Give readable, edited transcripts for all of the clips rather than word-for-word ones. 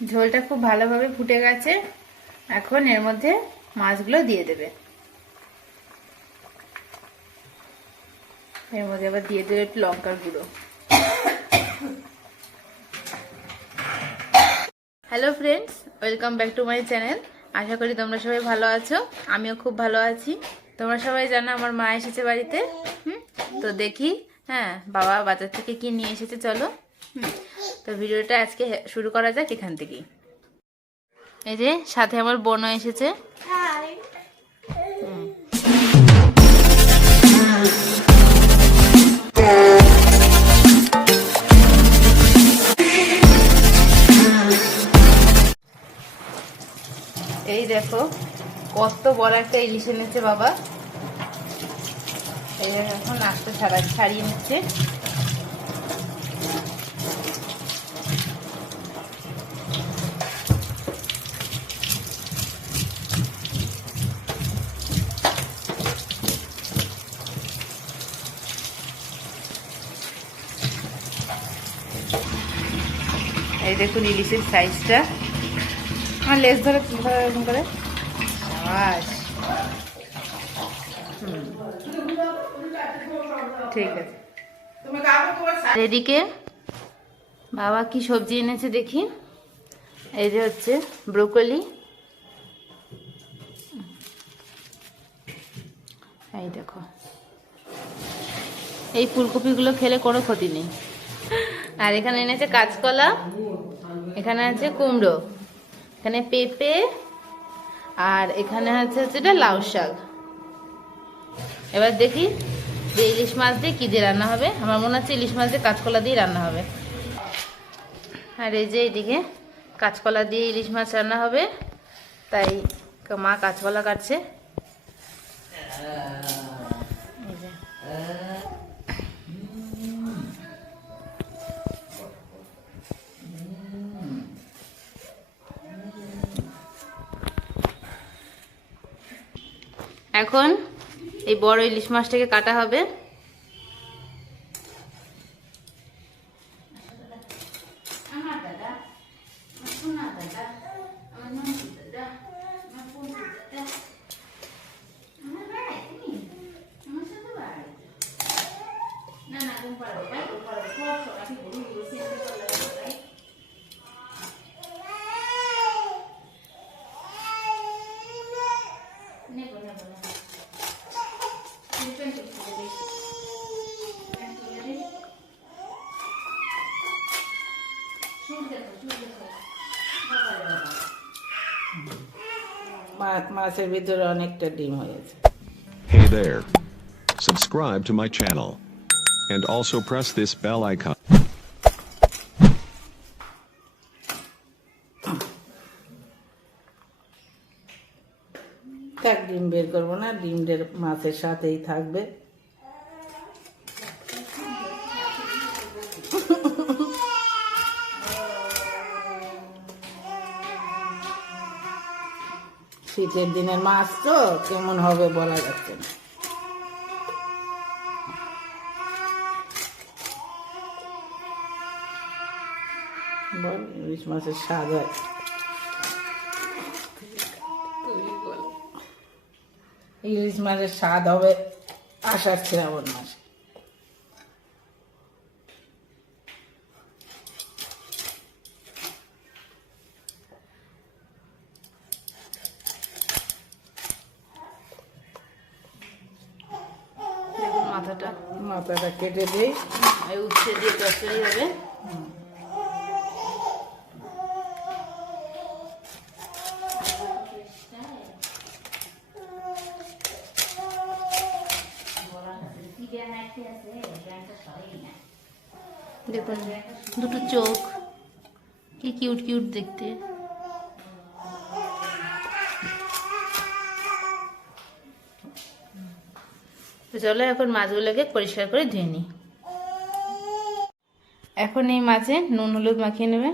ঝোলটা খুব ভালোভাবে ফুটে গেছে। এখন এর মধ্যে মাছগুলো দিয়ে দেবে। এর মধ্যে আবার দিয়ে দেবে একটু লঙ্কার গুঁড়ো। Hello friends, welcome back to my channel. আশা করি তোমরা সবাই ভালো আছো, আমিও খুব ভালো আছি। তোমরা সবাই জানো আমার মা এসেছে বাড়িতে। তো দেখি বাবা বাজার থেকে কি নিয়ে এসেছে, চলো। তো ভিডিওটা আজকে শুরু করা যাক এখান থেকেই। এই যে সাথে আমার বোনও এসেছে। এই দেখো কত বড় একটা ইলিশ এনেছে বাবা। এই এখন আস্তে ছাড়িয়ে নিচ্ছে। এই দেখুন ইলিশের সাইজটা। আমার লেজ ধরে এরকম করে। ঠিক আছে। এদিকে বাবা কি সবজি এনেছে দেখি। এই যে হচ্ছে ব্রোকলি, এই দেখো। এই ফুলকপিগুলো খেলে কোনো ক্ষতি নেই। আর এখানে এনেছে কাঁচকলা, এখানে আছে কুমড়ো, এখানে পেঁপে, আর এখানে হচ্ছে এটা লাউ শাক। এবার দেখি যে ইলিশ মাছ দিয়ে কি দিয়ে রান্না হবে। আমার মনে হচ্ছে ইলিশ মাছ দিয়ে কাঁচকলা দিয়ে রান্না হবে। আর এই যে এইদিকে কাঁচকলা দিয়ে ইলিশ মাছ রান্না হবে, তাই মা কাঁচকলা কাটছে। এখন এই বড় ইলিশ মাছটাকে কাটা হবে। মাছের ভিতরে অনেকটা ডিম হয়েছে। Hey there. Subscribe to my channel. And also press this bell icon. এক ডিম বের করবো না, ডিমদের মাছের সাথেই থাকবে। শীতের দিনের মাছ তো কেমন হবে বলা যাচ্ছে না। বল ইলিশ মাছের স্বাদ হয়। ইলিশ মাছের স্বাদ হবে আষাঢ় শ্রাবণ মাসে। মাথাটা কেটে দিই, উচ্ছে দিয়ে তরকারি হবে। দেখুন দুটো চোখ কি কিউট কিউট দেখতে। তো চলো এখন মাছগুলোকে পরিষ্কার করে ধুয়ে নিই। এখন এই মাছে নুন হলুদ মাখিয়ে নেবে।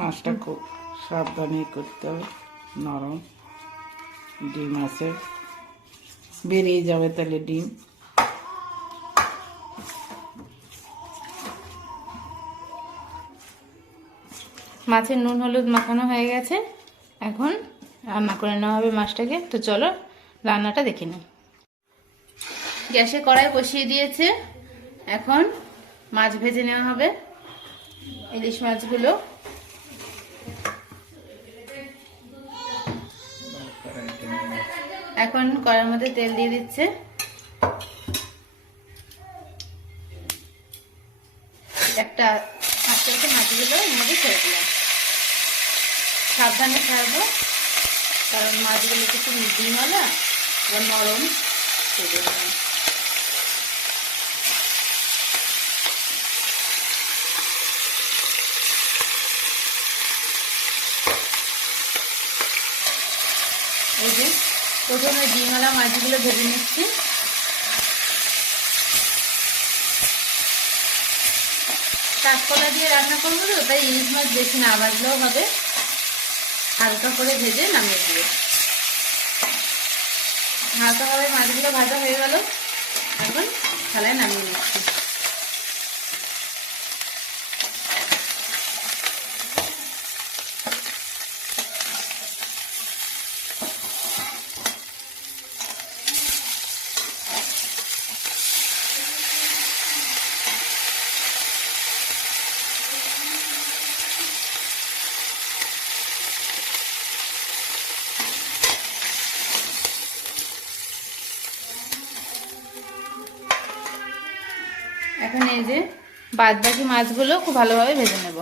মাছটা খুব সাবধানে করতে হবে, নরম। ডিম আছে, বেরিয়ে যাবে তাহলে ডিম। মাছের নুন হলুদ মাখানো হয়ে গেছে, এখন রান্না করে নেওয়া হবে মাছটাকে। তো চলো রান্নাটা দেখে নিই। গ্যাসে কড়াই বসিয়ে দিয়েছে, এখন মাছ ভেজে নেওয়া হবে, ইলিশ মাছগুলো। এখন কড়াইয়ের মধ্যে তেল দিয়ে দিচ্ছে, একটা আস্তে আস্তে মাছগুলো এর মধ্যে ছেড়ে দিলাম। সাবধানে ছাড়বো, কারণ মাছগুলো কিছু ডিমওয়ালা বা নরম, সেজন্য। এই যে প্রথমে ডিমওয়ালা মাছগুলো ভেজে নিচ্ছি। কাঁচকলা দিয়ে রান্না করবো তো, তাই ইলিশ মাছ বেশি না ভাজলেও হবে, হালকা করে ভেজে নামিয়ে দেবো। হালকাভাবে মাছগুলো ভাজা হয়ে গেল, এখন থালায় নামিয়ে নিচ্ছি। এখন এই যে বাদ বাকি মাছগুলো খুব ভালোভাবে ভেজে নেব।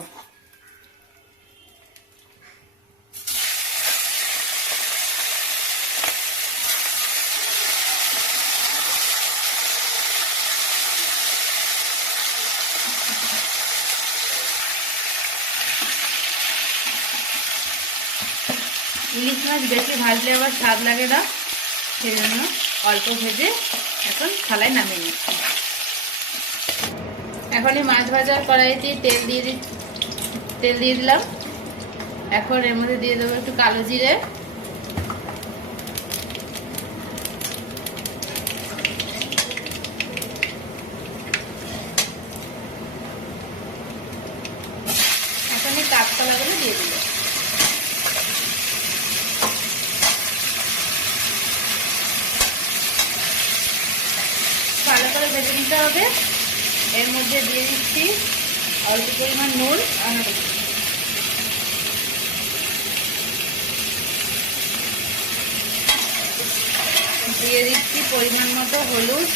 ইলিশ মাছ বেশি ভাজলে আবার স্বাদ লাগে না, সেই জন্য অল্প ভেজে এখন থালায় নামিয়ে নিচ্ছি। এখন এই মাছ ভাজার কড়াইতে তেল দিয়ে দিলাম। এখন এর মধ্যে দিয়ে দেবো একটু কালো জিরে, এখন এই কাঁচকলাগুলো দিয়ে দিল। ভালো করে ভেজে নিতে হবে। এর মধ্যে দিয়ে দিচ্ছি অল্প পরিমাণ নুন, দিয়ে দিচ্ছি পরিমাণ মতো হলুদ,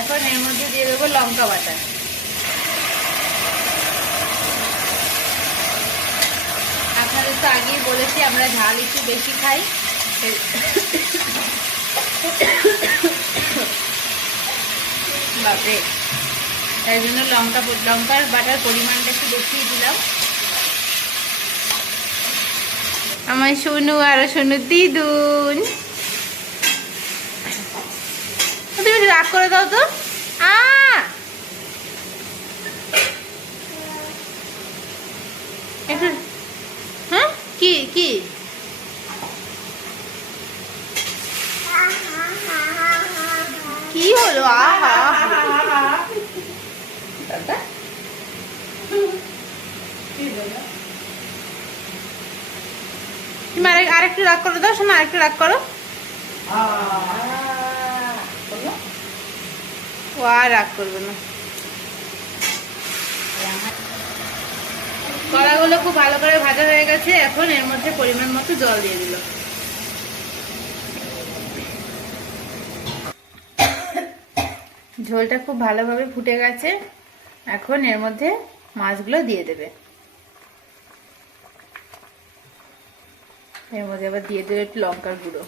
এখন এর মধ্যে দিয়ে দেবো লঙ্কা বাটা। আপনাদের তো আগেই বলেছি আমরা ঝাল একটু বেশি খাই, বাপরে, তাই জন্য লঙ্কার বাটার পরিমাণটা একটু বেশিই দিলাম। আমার সোনু আর সোনু দিদুন, তুমি রাগ করে দাও তো। একটু হ্যাঁ, কি কি কি হলো? আহা, তুমি আরেকটু রাগ করে দাও, শোনো, আরেকটু রাগ করো। ও আর রাগ করবে না। কড়াগুলো খুব ভালো করে ভাজা হয়ে গেছে, এখন এর মধ্যে পরিমাণ মতো জল দিয়ে দিল। ঝোলটা খুব ভালোভাবে ফুটে গেছে, এখন এর মধ্যে মাছগুলো দিয়ে দেবে। এর মধ্যে আবার দিয়ে দেবে একটু লঙ্কার গুঁড়ো।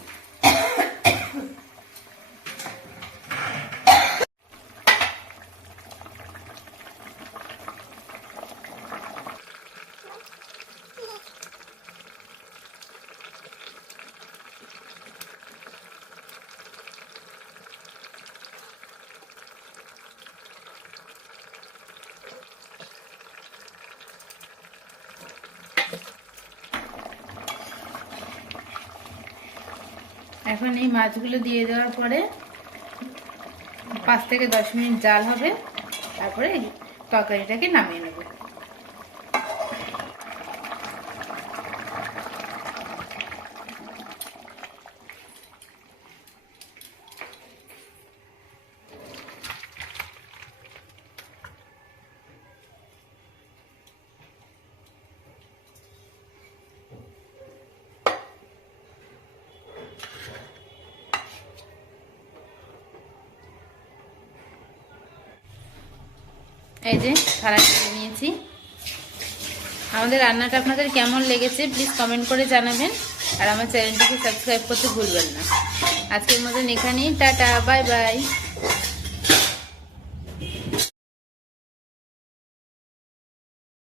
এখন এই মাছগুলো দিয়ে দেওয়ার পরে 5 থেকে 10 মিনিট জাল হবে, তারপরে এই তরকারিটাকে নামিয়ে নেব। এই যে থালা তুলে নিয়েছি। আমাদের রান্নাটা আপনাদের কেমন লেগেছে প্লিজ কমেন্ট করে জানাবেন, আর আমার চ্যানেলটিকে সাবস্ক্রাইব করতে ভুলবেন না। আজকের মতন এখানেই, টাটা, বাই বাই।